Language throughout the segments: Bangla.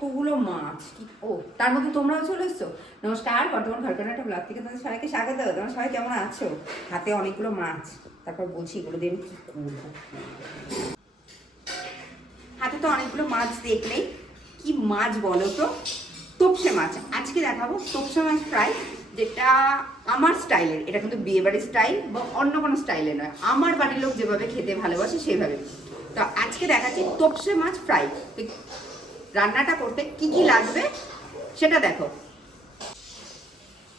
কতগুলো মাছ, ও তার মধ্যে তোমরাও চলে এসছো। নমস্কার, বর্তমান ঘরকন্যা একটা ব্লগ থেকে তোমাদের সবাইকে স্বাগত। তোমরা সবাই কেমন আছো? হাতে অনেকগুলো মাছ, তারপর বলছি এগুলো দিয়ে আমি কি করবো। হাতে তো অনেকগুলো মাছ দেখলেই, কি মাছ বলো তো? তোপসে মাছ। আজকে দেখাবো তোপসে মাছ ফ্রাই, যেটা আমার স্টাইলের। এটা কিন্তু বিয়েবাড়ির স্টাইল বা অন্য কোনো স্টাইলে নয়, আমার বাড়ির লোক যেভাবে খেতে ভালোবাসে সেভাবে। তো আজকে দেখাচ্ছি তোপসে মাছ ফ্রাই। রান্নাটা করতে কি কি লাগবে সেটা দেখো।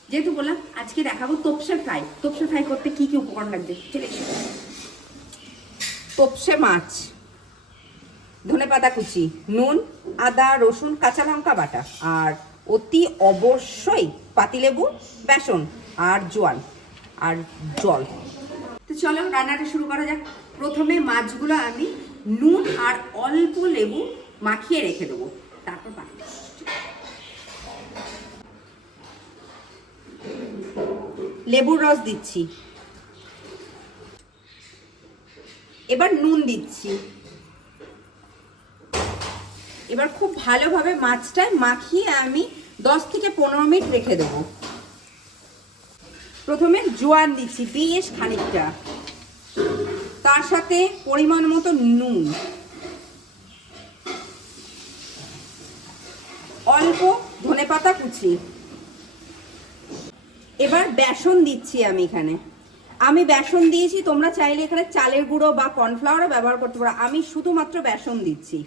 যেহেতু বললাম আজকে দেখাবো তোপসে ফ্রাই, তোপসে ফ্রাই করতে কি কি উপকরণ লাগবে চলে এসো। তোপসে মাছ, ধনেপাতা কুচি, নুন, আদা রসুন কাঁচা লঙ্কা বাটা, আর অতি অবশ্যই পাতিলেবু, বেসন আর জোয়ান আর জল। তো চলো রান্নাটা শুরু করা যাক। প্রথমে মাছগুলো আমি নুন আর অল্প লেবু মাখিয়ে রেখে দেবো, তারপর বাকি লেবুর রস দিচ্ছি, এবার নুন দিচ্ছি। এবার খুব ভালোভাবে মাছটায় মাখিয়ে আমি 10 থেকে 15 মিনিট রেখে দেবো। প্রথমে জোয়ান দিচ্ছি বেশ খানিকটা, তার সাথে পরিমাণ মতো নুন, অল্প ধনেপাতা কুচি। এবার বেসন দিচ্ছি আমি এখানে। আমি বেসন দিয়েছি, তোমরা চাইলে এখানে চালের গুঁড়ো বা কর্নফ্লাওয়ারও ব্যবহার করতে পারো, আমি শুধুমাত্র বেসন দিচ্ছি।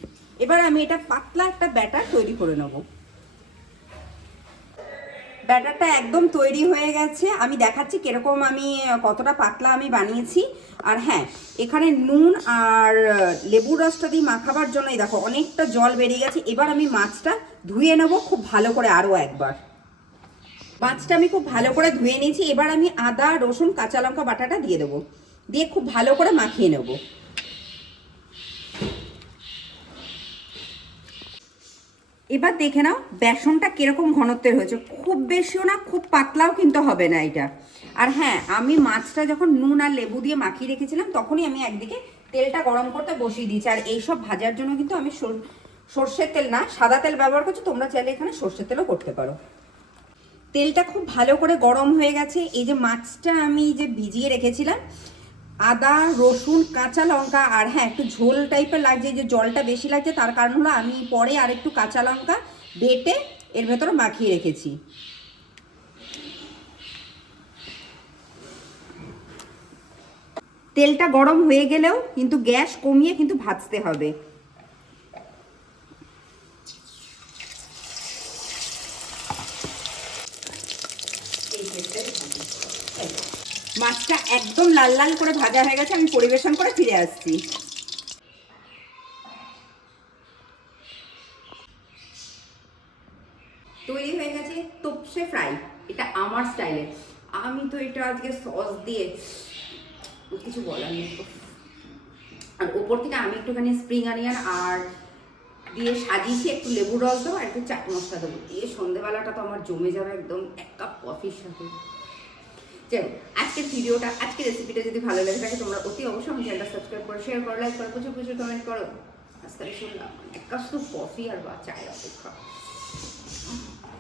এবার আমি এটা পাতলা একটা ব্যাটার তৈরি করে নেব। ব্যাটারটা একদম তৈরি হয়ে গেছে, আমি দেখাচ্ছি কিরকম আমি কতটা পাতলা আমি বানিয়েছি। আর হ্যাঁ, এখানে নুন আর লেবুর রসটা দিয়ে মাখাবার জন্যই দেখো অনেকটা জল বেরিয়ে গেছে। এবার আমি মাছটা ধুয়ে নেব খুব ভালো করে, আরও একবার। মাছটা আমি খুব ভালো করে ধুয়ে নিয়েছি। এবার আমি আদা রসুন কাঁচা লঙ্কা বাটাটা দিয়ে দেবো, দিয়ে খুব ভালো করে মাখিয়ে নেব। এবার দেখে নাও বেসনটা কিরকম ঘনত্বের হয়েছে, খুব বেশিও না খুব পাতলাও কিন্তু হবে না এটা। আর হ্যাঁ, আমি মাছটা যখন নুন আর লেবু দিয়ে মাখিয়ে রেখেছিলাম তখনই আমি একদিকে তেলটা গরম করতে বসিয়ে দিয়েছি। আর এইসব ভাজার জন্য কিন্তু আমি সর্ষের তেল না সাদা তেল ব্যবহার করছি, তোমরা চাইলে এখানে সর্ষের তেলও করতে পারো। তেলটা খুব ভালো করে গরম হয়ে গেছে। এই যে মাছটা আমি যে ভিজিয়ে রেখেছিলাম, আদা রসুন কাঁচা লঙ্কা, আর হ্যাঁ একটু ঝোল টাইপের লাগছে, যে জলটা বেশি লাগছে তার কারণ হলো আমি পরে আর একটু কাঁচা লঙ্কা বেটে এর ভেতরে মাখিয়ে রেখেছি। তেলটা গরম হয়ে গেলেও কিন্তু গ্যাস কমিয়ে কিন্তু ভাজতে হবে। মাছটা একদম লাল লাল করে ভাজা হয়ে গেছে, আমি পরিবেশন করে ফিরে আসছি। তৈরি হয়ে গেছে তোপসে ফ্রাই, এটা আমার স্টাইলে। আমি তো এটা আজকে সস দিয়ে কিছু বলার নেই। আর ওপর থেকে আমি একটুখানি স্প্রিং অনিয়ন আর দিয়ে সাজিয়েছি, একটু লেবুর রস দেবো আর একটু চাট মশলা দেবো, দিয়ে সন্ধেবেলাটা তো আমার জমে যাবে একদম এক কাপ কফির সাথে। চলো আজকের ভিডিওটা, আজকের রেসিপিটা যদি ভালো লাগে থাকে তোমরা অতি অবশ্যই আমার চ্যানেলটা সাবস্ক্রাইব করো, শেয়ার করো, লাইক করো, প্রচুর প্রচুর কমেন্ট করো। আজকে শুনলাম এক কাপ শুধু কফি আর বা চায়ের অপেক্ষা।